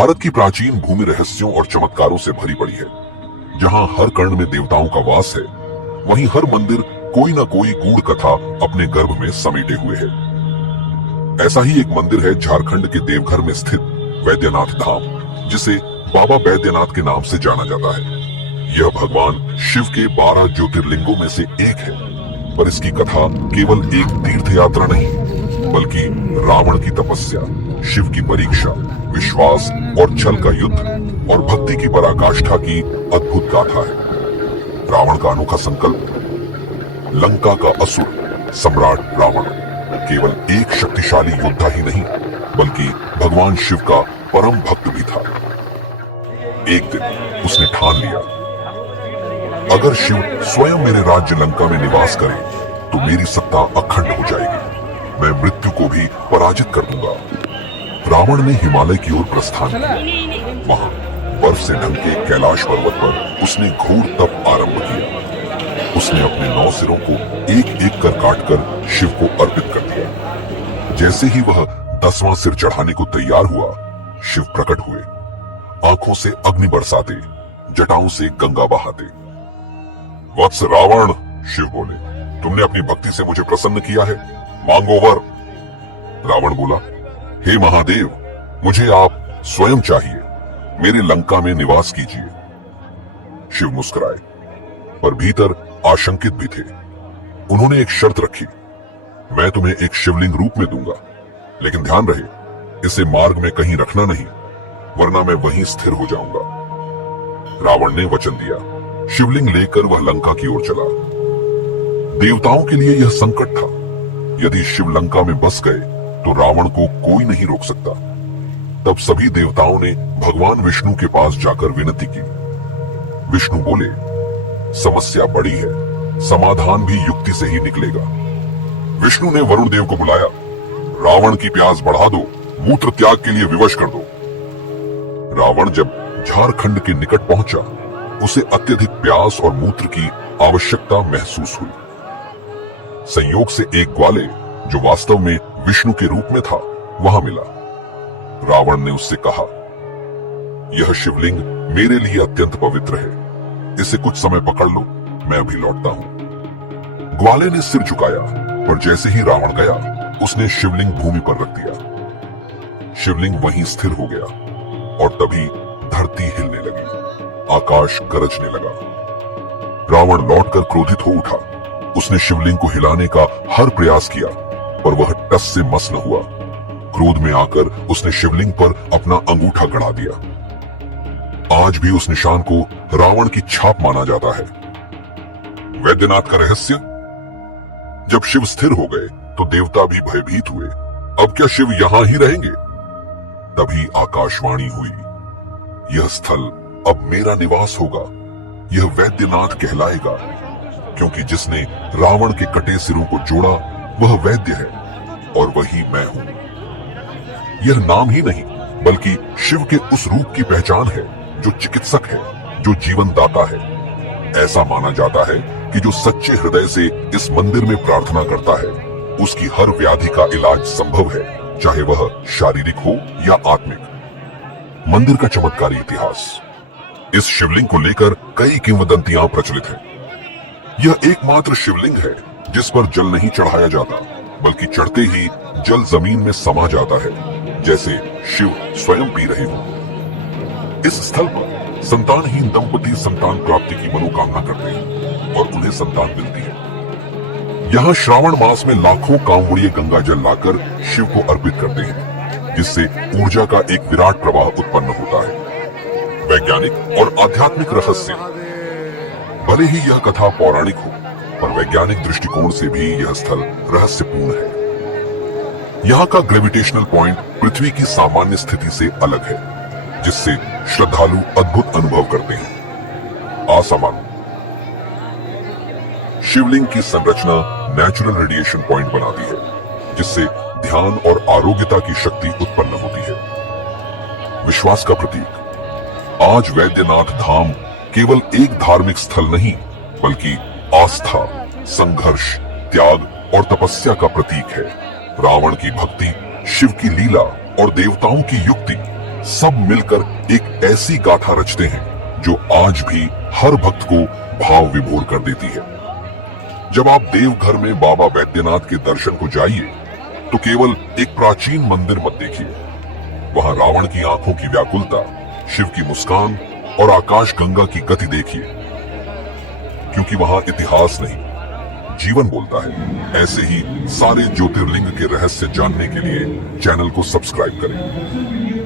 भारत की प्राचीन भूमि रहस्यों और चमत्कारों से भरी पड़ी है। जहां हर कण में देवताओं का वास है, वहीं हर मंदिर कोई न कोई गूढ़ कथा अपने गर्भ में समेटे हुए है। ऐसा ही एक मंदिर है झारखंड के देवघर में स्थित वैद्यनाथ धाम, जिसे बाबा वैद्यनाथ के नाम से जाना जाता है। यह भगवान शिव के 12 ज्योतिर्लिंगों में से एक है, पर इसकी कथा केवल एक तीर्थ यात्रा नहीं, बल्कि रावण की तपस्या, शिव की परीक्षा, विश्वास और छल का युद्ध और भक्ति की पराकाष्ठा की अद्भुत गाथा है। रावण का अनोखा संकल्प। लंका का असुर सम्राट रावण केवल एक शक्तिशाली योद्धा ही नहीं, बल्कि भगवान शिव का परम भक्त भी था। एक दिन उसने ठान लिया, अगर शिव स्वयं मेरे राज्य लंका में निवास करे तो मेरी सत्ता अखंड हो जाएगी, मैं मृत्यु को भी पराजित कर दूंगा। रावण ने हिमालय की ओर प्रस्थान किया। वहां बर्फ से ढके कैलाश पर्वत पर उसने घोर तप आरंभ किया। उसने अपने 9 सिरों को एक एक कर काटकर शिव को अर्पित कर दिया। जैसे ही वह 10वां सिर चढ़ाने को तैयार हुआ, शिव प्रकट हुए, आंखों से अग्नि बरसाते, जटाओं से गंगा बहाते। वत्स रावण, शिव बोले, तुमने अपनी भक्ति से मुझे प्रसन्न किया है, मांगो वर। रावण बोला, हे महादेव, मुझे आप स्वयं चाहिए, मेरे लंका में निवास कीजिए। शिव मुस्कुराए, पर भीतर आशंकित भी थे। उन्होंने एक शर्त रखी, मैं तुम्हें एक शिवलिंग रूप में दूंगा, लेकिन ध्यान रहे, इसे मार्ग में कहीं रखना नहीं, वरना मैं वहीं स्थिर हो जाऊंगा। रावण ने वचन दिया। शिवलिंग लेकर वह लंका की ओर चला। देवताओं के लिए यह संकट था। यदि शिव लंका में बस गए तो रावण को कोई नहीं रोक सकता। तब सभी देवताओं ने भगवान विष्णु के पास जाकर विनती की। विष्णु बोले, समस्या बड़ी है, समाधान भी युक्ति से ही निकलेगा। विष्णु ने वरुण देव को बुलाया, रावण की प्यास बढ़ा दो, मूत्र त्याग के लिए विवश कर दो। रावण जब झारखंड के निकट पहुंचा, उसे अत्यधिक प्यास और मूत्र की आवश्यकता महसूस हुई। संयोग से एक ग्वाले, जो वास्तव में विष्णु के रूप में था, वहां मिला। रावण ने उससे कहा, यह शिवलिंग मेरे लिए अत्यंत पवित्र है, इसे कुछ समय पकड़ लो, मैं अभी लौटता हूं। ग्वाले ने सिर झुकाया, पर जैसे ही रावण गया, उसने शिवलिंग भूमि पर रख दिया। शिवलिंग वहीं स्थिर हो गया और तभी धरती हिलने लगी, आकाश गरजने लगा। रावण लौटकर क्रोधित हो उठा। उसने शिवलिंग को हिलाने का हर प्रयास किया, पर वह टस से मस न हुआ। क्रोध में आकर उसने शिवलिंग पर अपना अंगूठा गड़ा दिया। आज भी उस निशान को रावण की छाप माना जाता है। वैद्यनाथ का रहस्य। जब शिव स्थिर हो गए तो देवता भी भयभीत हुए। अब क्या शिव यहां ही रहेंगे? तभी आकाशवाणी हुई, यह स्थल अब मेरा निवास होगा, यह वैद्यनाथ कहलाएगा, क्योंकि जिसने रावण के कटे सिरों को जोड़ा वह वैद्य है, और वही मैं हूं। यह नाम ही नहीं, बल्कि शिव के उस रूप की पहचान है जो चिकित्सक है, जो जीवन दाता है। ऐसा माना जाता है कि जो सच्चे हृदय से इस मंदिर में प्रार्थना करता है, उसकी हर व्याधि का इलाज संभव है, चाहे वह शारीरिक हो या आत्मिक। मंदिर का चमत्कारी इतिहास। इस शिवलिंग को लेकर कई किंवदंतियां प्रचलित हैं। यह एकमात्र शिवलिंग है जिस पर जल नहीं चढ़ाया जाता, बल्कि चढ़ते ही जल जमीन में समा जाता है, जैसे शिव स्वयं पी रहे हो। इस स्थल पर संतानहीन दंपति संतान प्राप्ति की मनोकामना करते हैं और उन्हें संतान मिलती है। यहाँ श्रावण मास में लाखों कांवड़िए गंगा जल लाकर शिव को अर्पित करते हैं, जिससे ऊर्जा का एक विराट प्रवाह उत्पन्न होता है। वैज्ञानिक और आध्यात्मिक रहस्य। भले ही यह कथा पौराणिक हो, पर वैज्ञानिक दृष्टिकोण से भी यह स्थल रहस्यपूर्ण है। यहाँ का ग्रेविटेशनल पॉइंट पृथ्वी की सामान्य स्थिति से अलग है, जिससे श्रद्धालु अद्भुत अनुभव करते हैं। असामान्य। शिवलिंग की संरचना नेचुरल रेडिएशन पॉइंट बनाती है, जिससे ध्यान और आरोग्यता की शक्ति उत्पन्न होती है। विश्वास का प्रतीक। आज वैद्यनाथ धाम केवल एक धार्मिक स्थल नहीं, बल्कि आस्था, संघर्ष, त्याग और तपस्या का प्रतीक है। रावण की भक्ति, शिव की लीला और देवताओं की युक्ति सब मिलकर एक ऐसी गाथा रचते हैं जो आज भी हर भक्त को भाव विभोर कर देती है। जब आप देवघर में बाबा बैद्यनाथ के दर्शन को जाइए तो केवल एक प्राचीन मंदिर मत देखिए, वहां रावण की आंखों की व्याकुलता, शिव की मुस्कान और आकाश गंगा की गति देखिए, क्योंकि वहां इतिहास नहीं, जीवन बोलता है। ऐसे ही सारे ज्योतिर्लिंग के रहस्य जानने के लिए चैनल को सब्सक्राइब करें।